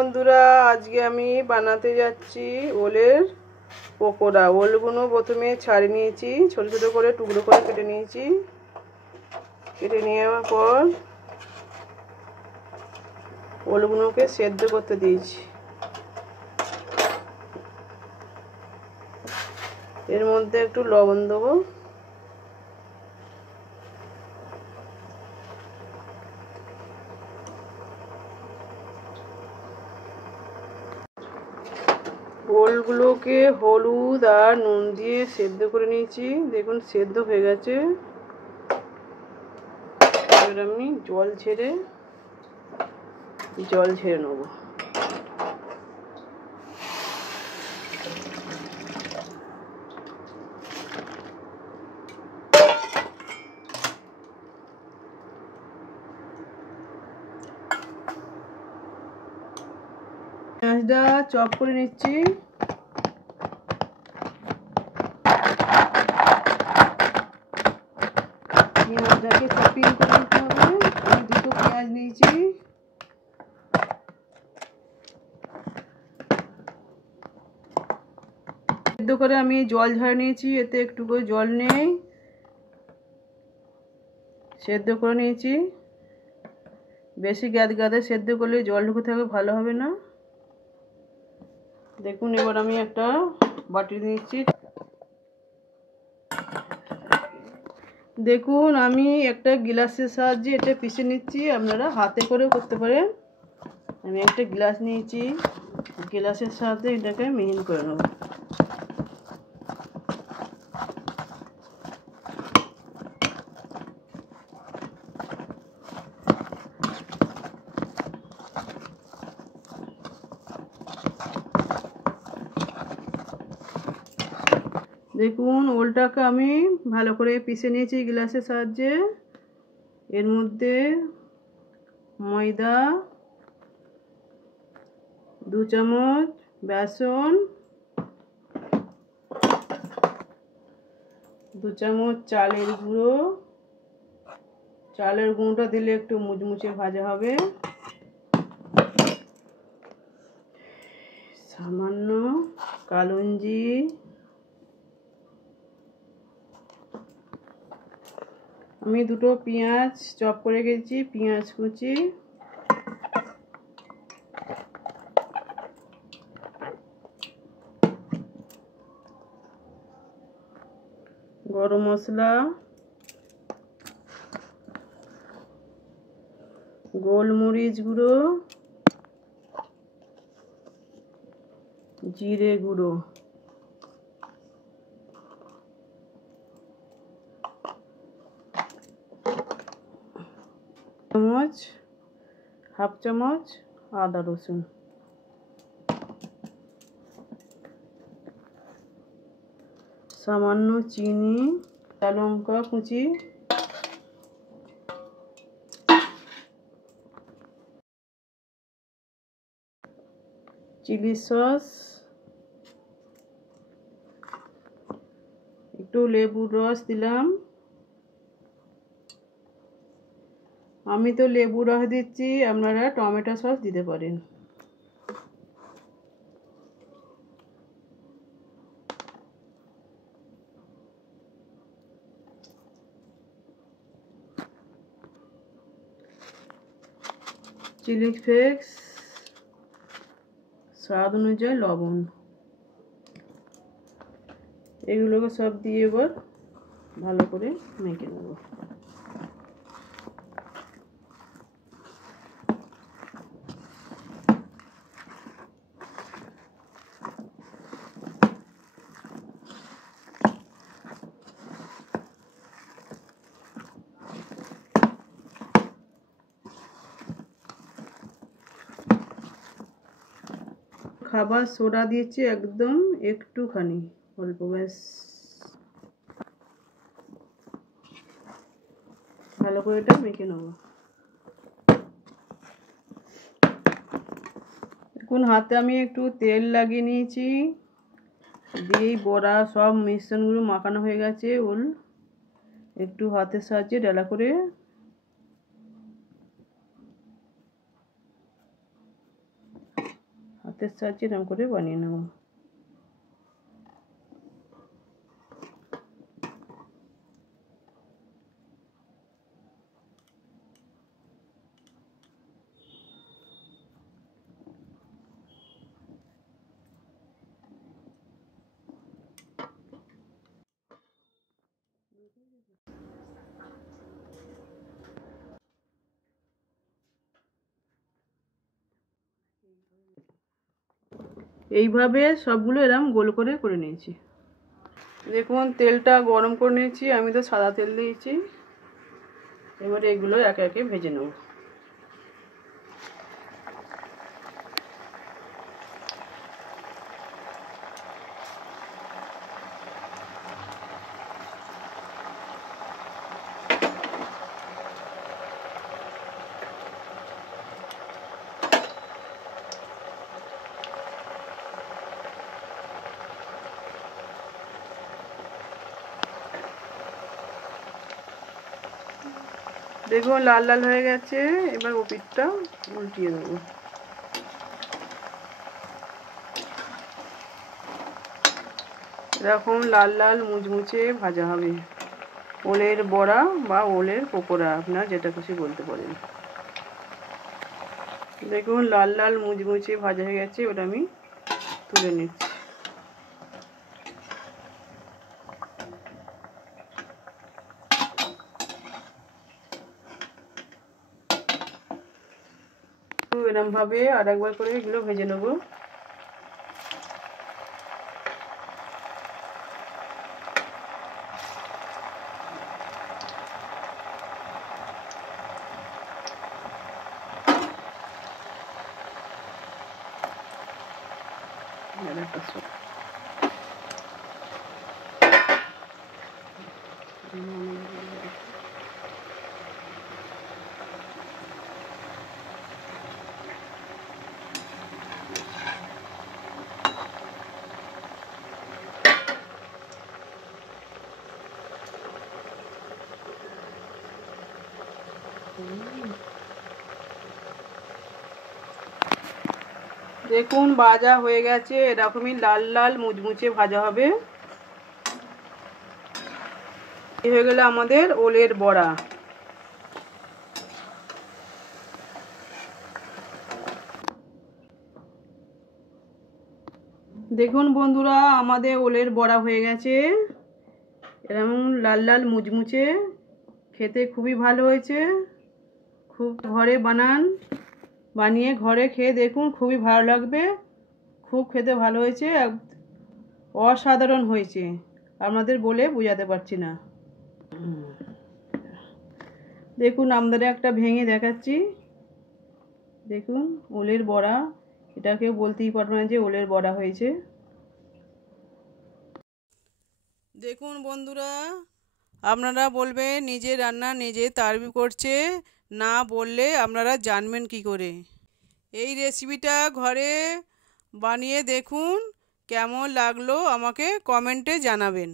বন্ধুরা, আজকে আমি বানাতে যাচ্ছি ওলের পকোড়া। ওলগুলো প্রথমে ছাড়িয়ে নিয়েছি, ছোট ছোট করে টুকরো করে কেটে নিয়েছি। কেটে নেওয়ার পর ওলগুলোকে সেদ্ধ করতে দিয়েছি। এর মধ্যে একটু লবণ দেবো। ওলগুলোকে হলুদ আর নুন দিয়ে সেদ্ধ করে নিয়েছি। দেখুন সেদ্ধ হয়ে গেছে। এবার আমি জল ছেড়ে নেব। পেঁয়াজটা চপ করে নিচ্ছি। পেঁয়াজটাকে চপিং করে নিতে হবে। আমি দুটো পেঁয়াজ নিয়েছি। সেদ্ধ করে আমি জল ঝাড়ে নিয়েছি। এতে একটু করে জল নেই, সেদ্ধ করে নিয়েছি। বেশি গাদে সেদ্ধ করলে জল ঢুকে থাকবে, ভালো হবে না। দেখুন এবার আমি একটা বাটি নিচ্ছি। দেখুন আমি একটা গ্লাসের সাহায্যে এটা পিষে নিচ্ছি। আপনারা হাতে করেও করতে পারেন। আমি একটা গ্লাস নিয়েছি, গ্লাসের সাহায্যে এটাকে মিহিন করে নেব। দেখুন ওলটাকে আমি ভালো করে পিষে নিয়েছি গ্লাসের সাহায্যে। এর মধ্যে ময়দা, 2 চামচ বেসন, 2 চামচ চালের গুঁড়ো। চালের গুঁড়োটা দিলে একটু মুচমুচে ভাজা হবে। সামান্য কালুঞ্জি, আমি দুটো পেঁয়াজ চপ করে গেছি, পেঁয়াজ কুচি, গরম মশলা, গোলমরিচ গুঁড়ো, জিরে গুঁড়ো, হাফ চামচ আদা রসুন, সামান্য চিনি, কাঁচা লঙ্কা কুচি, চিলি সস, একটু লেবুর রস দিলাম। আমি তো লেবু রস দিচ্ছি, আপনারা টমেটো সস দিতে পারেন। চিলি ফ্লেক্স, স্বাদ অনুযায়ী লবণ, এগুলোকে সব দিয়ে এবার ভালো করে মেখে নেব। খাবার সোডা দিয়েছি একদম একটুখানি, অল্প, ব্যাস। ভালো করে এটা মেখে নেব। এখন হাতে আমি একটু তেল লাগিয়ে নিয়েছি, দিয়েই বড়া সব মিশ্রণগুলো মাখানো হয়ে গেছে। ওল একটু হাতের সাহায্যে ডালা করে হাতের সাহায্যে এরকম করে বানিয়ে নেব। এইভাবে সবগুলো এরকম গোল করে করে নিয়েছি। দেখুন তেলটা গরম করে নিয়েছি, আমি তো সাদা তেল দিয়েছি। এবারে এগুলো একে একে ভেজে নেব। দেখুন লাল লাল হয়ে গেছে, এবার ও পিঠটা উল্টিয়ে দেবো। এরকম লাল লাল মুচমুচে ভাজা হবে। ওলের বড়া বা ওলের পকোড়া, আপনারা যেটা খুশি বলতে পারেন। দেখুন লাল লাল মুচমুচে ভাজা হয়ে গেছে, ওটা আমি তুলে নিচ্ছি। এরকম ভাবে আর একবার করে এগুলো ভেজে নেব। দেখুন ভাজা হয়ে গেছে, এরকমই লাল লাল মুচমুচে ভাজা হবে। এই হয়ে গেল আমাদের ওলের বড়া। দেখুন বন্ধুরা, আমাদের ওলের বড়া হয়ে গেছে, এরকম লাল লাল মুচমুচে, খেতে খুবই ভালো হয়েছে। খুব ঘরে বানিয়ে ঘরে খেয়ে দেখুন, খুবই ভালো লাগবে। খুব খেতে ভালো হয়েছে, অসাধারণ হয়েছে, আপনাদের বলে বোঝাতে পারছি না। দেখুন আমাদের একটা ভেঙে দেখাচ্ছি। দেখুন ওলের বড়া, এটা কেউ বলতেই পারবে না যে ওলের বড়া হয়েছে। দেখুন বন্ধুরা, আপনারা বলবেন নিজে রান্না নিজে তারিফ করছে, না বললে আপনারা জানবেন কি করে। এই রেসিপিটা ঘরে বানিয়ে দেখুন, কেমন লাগলো আমাকে কমেন্টে জানাবেন।